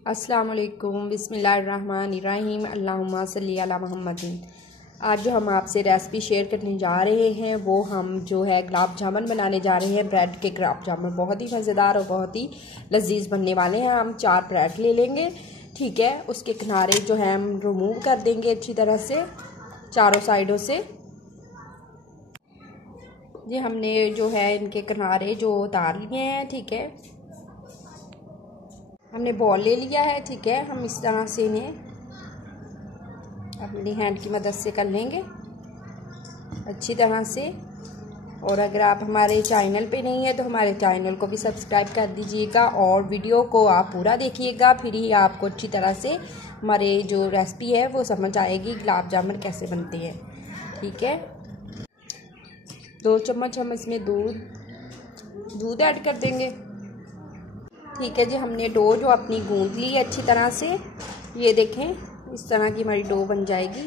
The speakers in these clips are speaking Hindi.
अस्सलाम वालेकुम, बिस्मिल्लाहिर्रहमानिर्रहीम, अल्लाहुम्मा सल्ली अला मुहम्मदिन। आज जो हम आपसे रेसिपी शेयर करने जा रहे हैं वो हम जो है गुलाब जामुन बनाने जा रहे हैं। ब्रेड के गुलाब जामुन बहुत ही मज़ेदार और बहुत ही लजीज बनने वाले हैं। हम 4 ब्रेड ले लेंगे, ठीक है। उसके किनारे जो है हम रिमूव कर देंगे अच्छी तरह से चारों साइडों से। ये हमने जो है इनके किनारे जो उतार लिए हैं, ठीक है। हमने बॉल ले लिया है, ठीक है। हम इस तरह से इन्हें अपनी हैंड की मदद से कर लेंगे अच्छी तरह से। और अगर आप हमारे चैनल पे नहीं है तो हमारे चैनल को भी सब्सक्राइब कर दीजिएगा और वीडियो को आप पूरा देखिएगा, फिर ही आपको अच्छी तरह से हमारे जो रेसिपी है वो समझ आएगी गुलाब जामुन कैसे बनते हैं, ठीक है। 2 चम्मच हम इसमें दूध ऐड कर देंगे, ठीक है जी। हमने डो जो अपनी गूंद ली अच्छी तरह से, ये देखें इस तरह की हमारी डो बन जाएगी,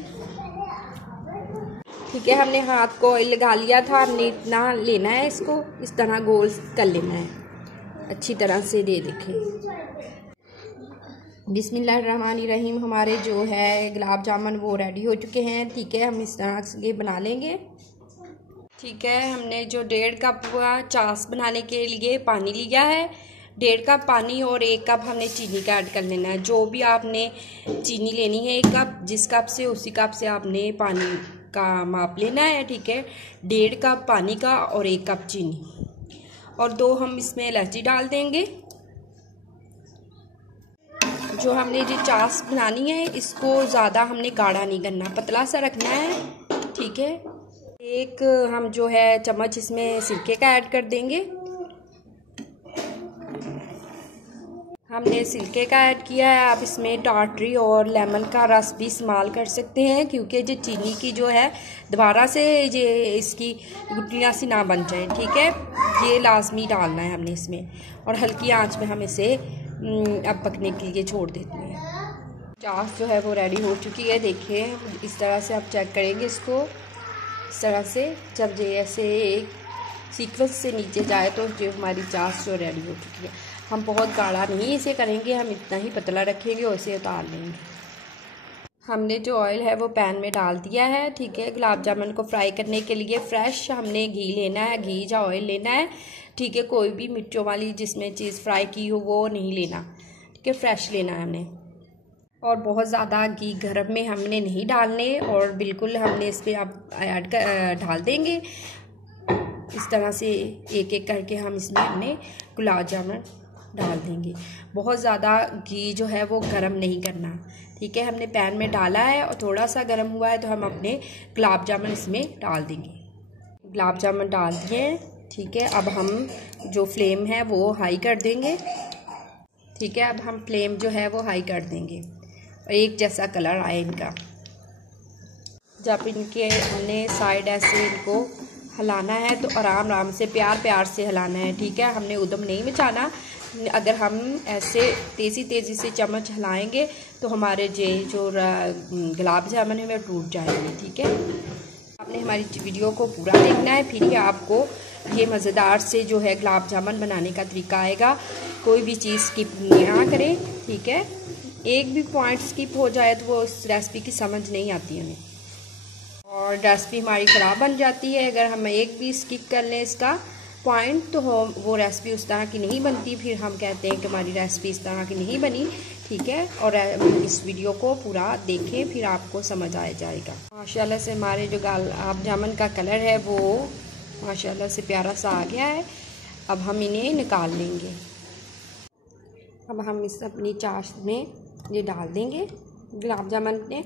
ठीक है। हमने हाथ को ऑयल लगा लिया था, हमने इतना लेना है, इसको इस तरह गोल कर लेना है अच्छी तरह से। दे देखें बिस्मिल्लाहिर्रहमानिर्रहीम। हमारे जो है गुलाब जामुन वो रेडी हो चुके हैं, ठीक है। हम इस तरह से बना लेंगे, ठीक है। हमने जो 1.5 कप चास बनाने के लिए पानी लिया है, 1.5 कप पानी और 1 कप हमने चीनी का ऐड कर लेना है। जो भी आपने चीनी लेनी है 1 कप, जिस कप से उसी कप से आपने पानी का माप लेना है, ठीक है। 1.5 कप पानी का और 1 कप चीनी, और 2 हम इसमें इलायची डाल देंगे। जो हमने जो चास बनानी है इसको ज़्यादा हमने गाढ़ा नहीं करना, पतला सा रखना है, ठीक है। 1 हम जो है चम्मच इसमें सिरके का ऐड कर देंगे। हमने सिरके का ऐड किया है, आप इसमें टाटरी और लेमन का रस भी इस्तेमाल कर सकते हैं, क्योंकि जो चीनी की जो है दोबारा से ये इसकी गुठलियाँ सी ना बन जाए, ठीक है। ये लाजमी डालना है हमने इसमें, और हल्की आंच में हम इसे अब पकने के लिए छोड़ देते हैं। चास जो है वो रेडी हो चुकी है, देखिए इस तरह से आप चेक करेंगे इसको इस तरह से। जब ये ऐसे एक सीक्वेंस से नीचे जाए तो जो हमारी चास जो रेडी हो चुकी है। हम बहुत गाढ़ा नहीं इसे करेंगे, हम इतना ही पतला रखेंगे और इसे उतार लेंगे। हमने जो ऑयल है वो पैन में डाल दिया है, ठीक है। गुलाब जामुन को फ्राई करने के लिए फ्रेश हमने घी लेना है, घी या ऑयल लेना है, ठीक है। कोई भी मिर्चों वाली जिसमें चीज़ फ्राई की हो वो नहीं लेना, ठीक है। फ्रेश लेना है हमने, और बहुत ज़्यादा घी गर्म में हमने नहीं डालने, और बिल्कुल हमने इस पर अब ऐड कर डाल देंगे इस तरह से एक एक करके। हम इसमें हमने गुलाब जामुन डाल देंगे। बहुत ज़्यादा घी जो है वो गरम नहीं करना, ठीक है। हमने पैन में डाला है और थोड़ा सा गरम हुआ है तो हम अपने गुलाब जामुन इसमें डाल देंगे। गुलाब जामुन डाल दिए, ठीक है। अब हम जो फ्लेम है वो हाई कर देंगे, ठीक है। अब हम फ्लेम जो है वो हाई कर देंगे और एक जैसा कलर आए इनका। जब इनके हमने साइड ऐसे इनको हिलाना है तो आराम आराम से प्यार से हिलाना है, ठीक है। हमने उद्यम नहीं मचाना। अगर हम ऐसे तेज़ी से चम्मच हिलाएंगे तो हमारे जो गुलाब जामुन है वो टूट जाएंगे, ठीक है। आपने हमारी वीडियो को पूरा देखना है, फिर ही आपको ये मज़ेदार से जो है गुलाब जामुन बनाने का तरीका आएगा। कोई भी चीज़ स्किप ना करें, ठीक है। एक भी पॉइंट स्किप हो जाए तो वो उस रेसिपी की समझ नहीं आती हमें, और रेसिपी हमारी ख़राब बन जाती है। अगर हम एक भी स्किप कर लें इसका पॉइंट तो वो रेसिपी उस तरह की नहीं बनती, फिर हम कहते हैं कि हमारी रेसिपी इस तरह की नहीं बनी, ठीक है। और इस वीडियो को पूरा देखें, फिर आपको समझ आ जाएगा। माशाल्लाह से हमारे जो गुलाब जामुन का कलर है वो माशाल्लाह से प्यारा सा आ गया है। अब हम इन्हें निकाल लेंगे। अब हम इस अपनी चाश में ये डाल देंगे गुलाब जामुन में।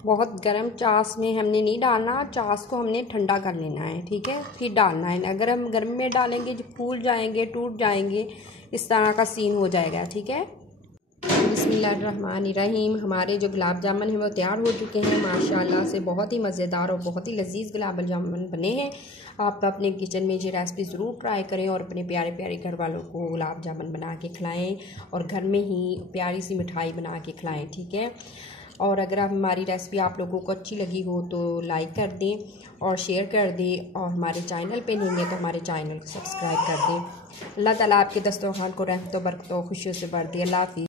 बहुत गर्म चास में हमने नहीं डालना, चास को हमने ठंडा कर लेना है, ठीक है, फिर डालना है। अगर हम गर्म में डालेंगे जो फूल जाएंगे, टूट जाएंगे, इस तरह का सीन हो जाएगा, ठीक है। बिस्मिल्लाहिर्रहमानिर्रहीम। हमारे जो गुलाब जामुन हैं वो तैयार हो चुके हैं, माशाल्लाह से बहुत ही मज़ेदार और बहुत ही लजीज गुलाब जामुन बने हैं। आप अपने किचन में ये रेसिपी ज़रूर ट्राई करें और अपने प्यारे प्यारे घर वालों को गुलाब जामुन बना के खिलाएँ, और घर में ही प्यारी सी मिठाई बना के खिलाएँ, ठीक है। और अगर आप हमारी रेसिपी आप लोगों को अच्छी लगी हो तो लाइक कर दें और शेयर कर दें, और हमारे चैनल पे नहीं है तो हमारे चैनल को सब्सक्राइब कर दें। अल्लाह ताला आपके दस्तरखान को रहमतों बरकतों खुशियों से भर दे। अल्लाह हाफ़िज़।